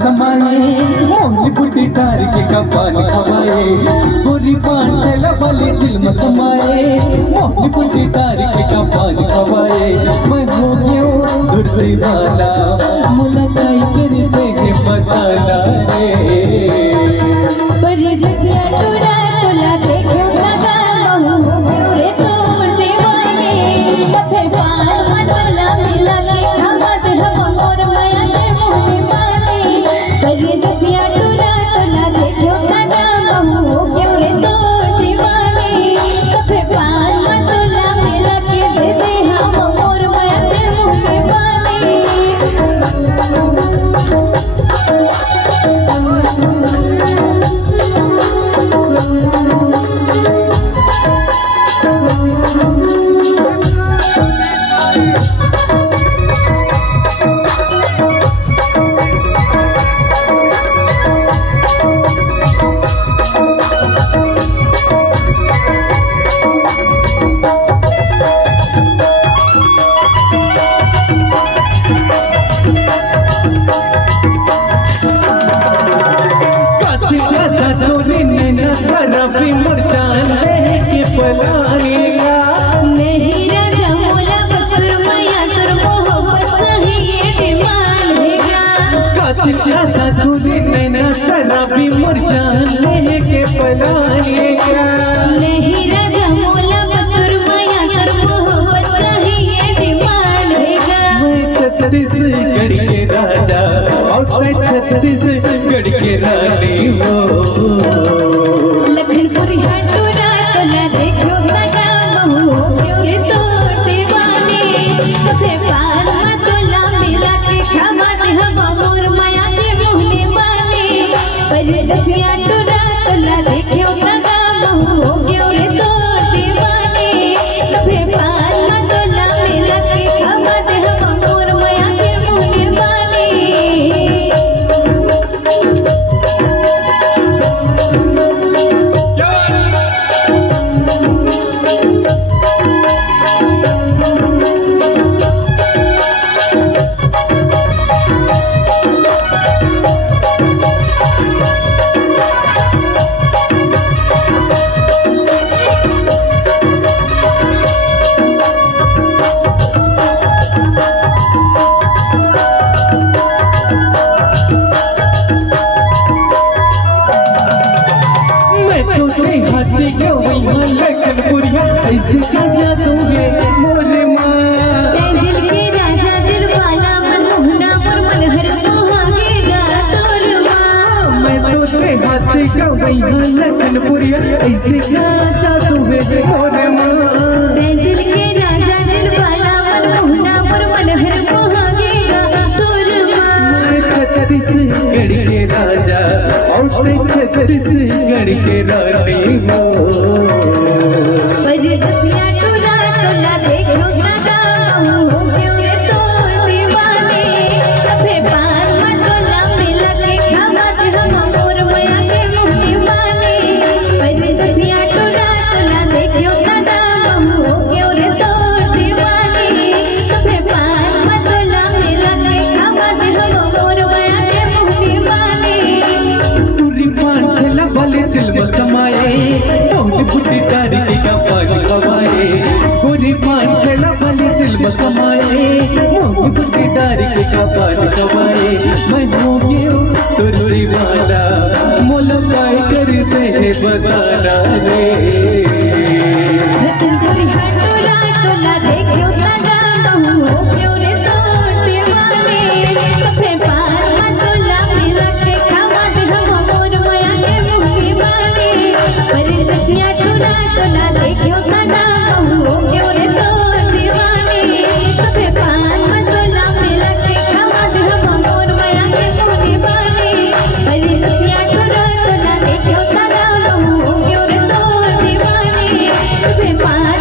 समाए मोहली बुटी टार के कपाल खवाए गोरी पान वाले दिल में समाए मोहली बुटी टार के कपाल खवाए मैं हो क्यों दुर्दी वाला मुलाकाई करते हैं बताना रे परदेसिया टूरा तोला देखो लगा बहु क्यों रे तोड़ दीवाने कथे पार मतला मिला के खावत हम मोर माया ने मुंह माने परदेसिया टूरा तोला देखो लगा बहु क्यों रे तोड़ दीवाने कथे पार मतला मिला के दे दे हम मोर माया ने मुंह माने रवि मुरझान के पलाएगा नहीं राजा मोला बस्तर मैया तुर मोहब्बत चाहिए डिमांडेगा कातिल राजा तूने नैना शराबी मुरझान के पलाएगा नहीं राजा मोला बस्तर मैया तुर मोहब्बत चाहिए डिमांडेगा मैं छत्तीसगढ़ के राजा और मैं छत्तीसगढ़ के रानी हो लखनपुर हाटूरा तोला देखो लगा महू क्यों रे तोड़ दीवाने कथे पार में तोला मिला के खावा दे हम मोर माया के मुहने माने परदेसिया टूरा तोला देखो लगा महू क्यों रे तोड़ दीवाने कथे पार में तोला मिला के खावा दे हम मोर माया के मुहने माने हाथी के वहाँ लखनपुरिया ऐसे का जादू है मोरे माँ दिल के राजा दिल वाला मनमोहना और मनहर मोहागेगा तोर माँ मैं तो तेरे हाथी का वहाँ लखनपुरिया ऐसे का जादू है मोरे माँ दिल के राजा दिल वाला मनमोहना और मनहर मोहागेगा तोर माँ छत्तीसगढ़ के राजा और छत्तीसगढ़ के रानी हो परदेसिया टूरा तोला देखो लगा महू क्यों रे तोड़ दीवाने कथे पार में तोला मिला के खावा दे हम मोर माया के मुंह माने परदेसिया टूरा तोला देखो लगा महू क्यों रे तोड़ दीवाने कथे पार में तोला मिला के खावा दे हम मोर माया के मुंह माने टूरी पान वाले दिल में समाए मोहली बुटी टारी के कपाल खवाए गोरी पान खेला वाले दिल में समाए मोहली बुटी टारी के कपाल खवाए मैं हो क्यों तुरती वाला मुलाकाई करते हैं बताना रे लखनपुर हाटूरा तोला देखो लगा महू क्यों रे तोड़ दीवाने कथे पार में तोला मिला के खावा दे हम मोर माया के मुंह माने परदेसिया टूरा तोला देखो लगा महू क्यों रे तोड़ दीवाने कथे पार में तोला मिला के खावा दे हम मोर माया के मुंह वे पान